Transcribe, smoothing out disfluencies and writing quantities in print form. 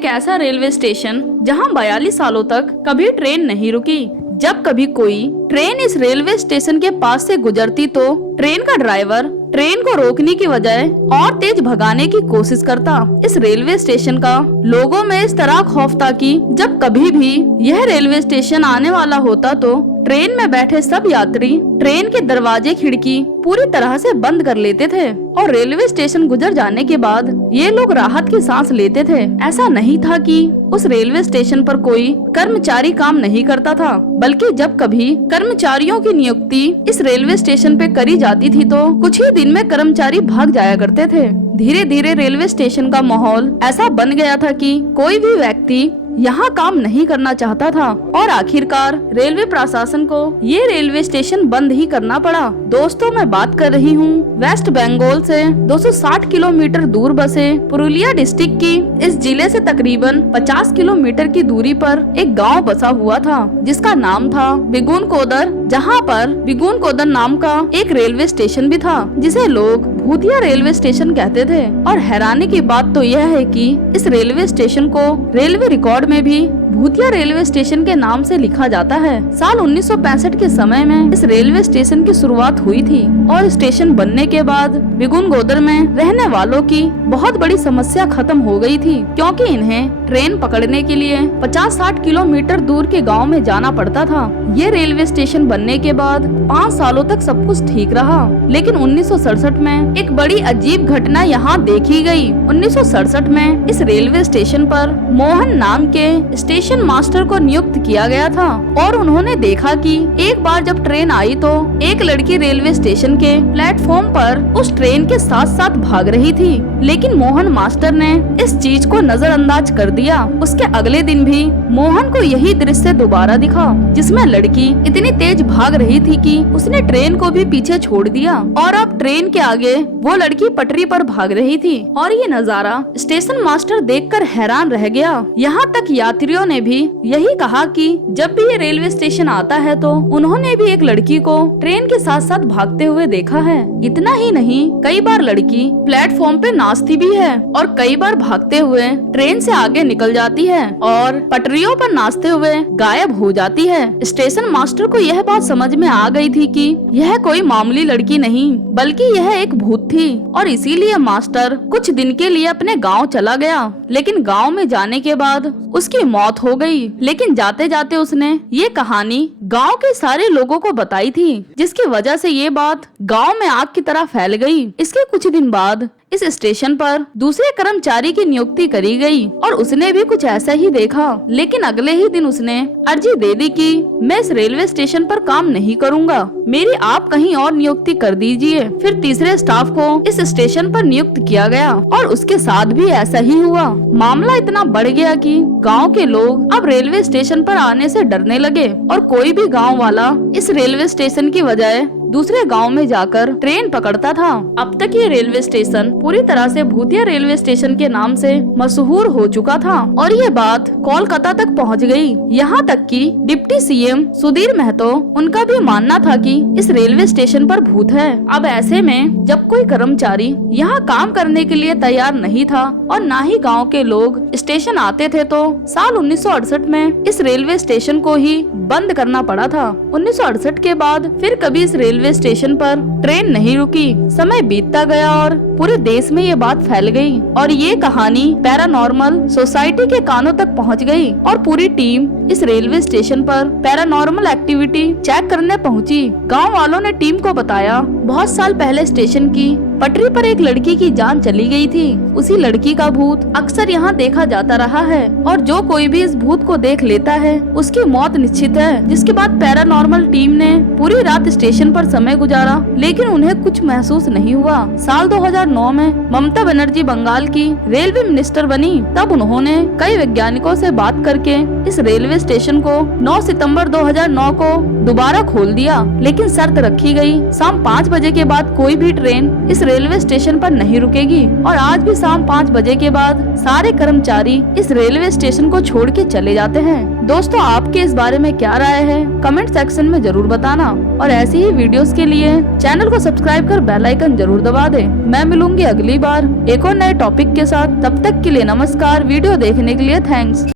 एक ऐसा railway station जहां 42 सालों तक कभी ट्रेन नहीं रुकी। जब कभी कोई ट्रेन इस रेलवे स्टेशन के पास से गुजरती तो ट्रेन का ड्राइवर ट्रेन को रोकने की बजाय और तेज भगाने की कोशिश करता। इस रेलवे स्टेशन का लोगों में इस तरह खौफ था कि जब कभी भी यह रेलवे स्टेशन आने वाला होता तो ट्रेन में बैठे सब यात्री ट्रेन के दरवाजे खिड़की पूरी तरह से बंद कर लेते थे और रेलवे स्टेशन गुजर जाने के बाद ये लोग राहत की सांस लेते थे। ऐसा नहीं था कि उस रेलवे स्टेशन पर कोई कर्मचारी काम नहीं करता था, बल्कि जब कभी कर्मचारियों की नियुक्ति इस रेलवे स्टेशन पे करी जाती थी तो कुछ ही दिन में कर्मचारी भाग जाया करते थे। धीरे धीरे रेलवे स्टेशन का माहौल ऐसा बन गया था कि कोई भी व्यक्ति यहाँ काम नहीं करना चाहता था और आखिरकार रेलवे प्रशासन को ये रेलवे स्टेशन बंद ही करना पड़ा। दोस्तों, मैं बात कर रही हूँ वेस्ट बंगाल से 260 किलोमीटर दूर बसे पुरुलिया डिस्ट्रिक्ट की इस जिले से तकरीबन 50 किलोमीटर की दूरी पर एक गांव बसा हुआ था जिसका नाम था बिगुन कोदर, जहाँ पर बिगुन कोदर नाम का एक रेलवे स्टेशन भी था जिसे लोग भूतिया रेलवे स्टेशन कहते थे। और हैरानी की बात तो यह है कि इस रेलवे स्टेशन को रेलवे रिकॉर्ड में भी भूतिया रेलवे स्टेशन के नाम से लिखा जाता है। साल 1965 के समय में इस रेलवे स्टेशन की शुरुआत हुई थी और स्टेशन बनने के बाद बिगुन गोदर में रहने वालों की बहुत बड़ी समस्या खत्म हो गई थी, क्योंकि इन्हें ट्रेन पकड़ने के लिए 50-60 किलोमीटर दूर के गांव में जाना पड़ता था। ये रेलवे स्टेशन बनने के बाद 5 सालों तक सब कुछ ठीक रहा, लेकिन 1967 में एक बड़ी अजीब घटना यहाँ देखी गई। 1967 में इस रेलवे स्टेशन पर मोहन नाम के स्टेशन मास्टर को नियुक्त किया गया था और उन्होंने देखा कि एक बार जब ट्रेन आई तो एक लड़की रेलवे स्टेशन के प्लेटफॉर्म पर उस ट्रेन के साथ साथ भाग रही थी, लेकिन मोहन मास्टर ने इस चीज को नजरअंदाज कर दिया। उसके अगले दिन भी मोहन को यही दृश्य दोबारा दिखा जिसमें लड़की इतनी तेज भाग रही थी कि उसने ट्रेन को भी पीछे छोड़ दिया और अब ट्रेन के आगे वो लड़की पटरी पर भाग रही थी और ये नजारा स्टेशन मास्टर देखकर हैरान रह गया। यहाँ तक यात्रियों ने भी यही कहा कि जब भी ये रेलवे स्टेशन आता है तो उन्होंने भी एक लड़की को ट्रेन के साथ साथ भागते हुए देखा है। इतना ही नहीं, कई बार लड़की प्लेटफॉर्म पे नाचती भी है और कई बार भागते हुए ट्रेन से आगे निकल जाती है और पटरियों पर नाचते हुए गायब हो जाती है। स्टेशन मास्टर को यह बात समझ में आ गई थी कि यह कोई मामूली लड़की नहीं बल्कि यह एक भूत थी और इसीलिए मास्टर कुछ दिन के लिए अपने गाँव चला गया, लेकिन गाँव में जाने के बाद उसकी मौत हो गई। लेकिन जाते जाते उसने ये कहानी गांव के सारे लोगों को बताई थी, जिसकी वजह से ये बात गांव में आग की तरह फैल गई। इसके कुछ दिन बाद इस स्टेशन पर दूसरे कर्मचारी की नियुक्ति करी गई और उसने भी कुछ ऐसा ही देखा, लेकिन अगले ही दिन उसने अर्जी दे दी कि मैं इस रेलवे स्टेशन पर काम नहीं करूंगा, मेरी आप कहीं और नियुक्ति कर दीजिए। फिर तीसरे स्टाफ को इस स्टेशन पर नियुक्त किया गया और उसके साथ भी ऐसा ही हुआ। मामला इतना बढ़ गया कि गांव के लोग अब रेलवे स्टेशन पर आने से डरने लगे और कोई भी गांव वाला इस रेलवे स्टेशन की बजाय दूसरे गांव में जाकर ट्रेन पकड़ता था। अब तक ये रेलवे स्टेशन पूरी तरह से भूतिया रेलवे स्टेशन के नाम से मशहूर हो चुका था और ये बात कोलकाता तक पहुंच गई। यहाँ तक कि डिप्टी सीएम सुधीर महतो, उनका भी मानना था कि इस रेलवे स्टेशन पर भूत है। अब ऐसे में जब कोई कर्मचारी यहाँ काम करने के लिए तैयार नहीं था और न ही गाँव के लोग स्टेशन आते थे तो साल 1968 में इस रेलवे स्टेशन को ही बंद करना पड़ा था। 1968 के बाद फिर कभी इस रेलवे स्टेशन पर ट्रेन नहीं रुकी। समय बीतता गया और पूरे देश में ये बात फैल गई और ये कहानी पैरानॉर्मल सोसाइटी के कानों तक पहुंच गई और पूरी टीम इस रेलवे स्टेशन पर पैरानॉर्मल एक्टिविटी चेक करने पहुंची। गांव वालों ने टीम को बताया बहुत साल पहले स्टेशन की पटरी पर एक लड़की की जान चली गई थी। उसी लड़की का भूत अक्सर यहाँ देखा जाता रहा है और जो कोई भी इस भूत को देख लेता है उसकी मौत निश्चित है। जिसके बाद पैरानॉर्मल टीम ने पूरी रात स्टेशन पर समय गुजारा, लेकिन उन्हें कुछ महसूस नहीं हुआ। साल 2009 में ममता बनर्जी बंगाल की रेलवे मिनिस्टर बनी, तब उन्होंने कई वैज्ञानिकों से बात करके इस रेलवे स्टेशन को 9 सितंबर 2009 को दोबारा खोल दिया, लेकिन शर्त रखी गई शाम 5 बजे बजे के बाद कोई भी ट्रेन इस रेलवे स्टेशन पर नहीं रुकेगी और आज भी शाम 5 बजे के बाद सारे कर्मचारी इस रेलवे स्टेशन को छोड़ के चले जाते हैं। दोस्तों, आपके इस बारे में क्या राय है, कमेंट सेक्शन में जरूर बताना और ऐसी ही वीडियोस के लिए चैनल को सब्सक्राइब कर बेल आइकन जरूर दबा दें। मैं मिलूंगी अगली बार एक और नए टॉपिक के साथ। तब तक के लिए नमस्कार। वीडियो देखने के लिए थैंक्स।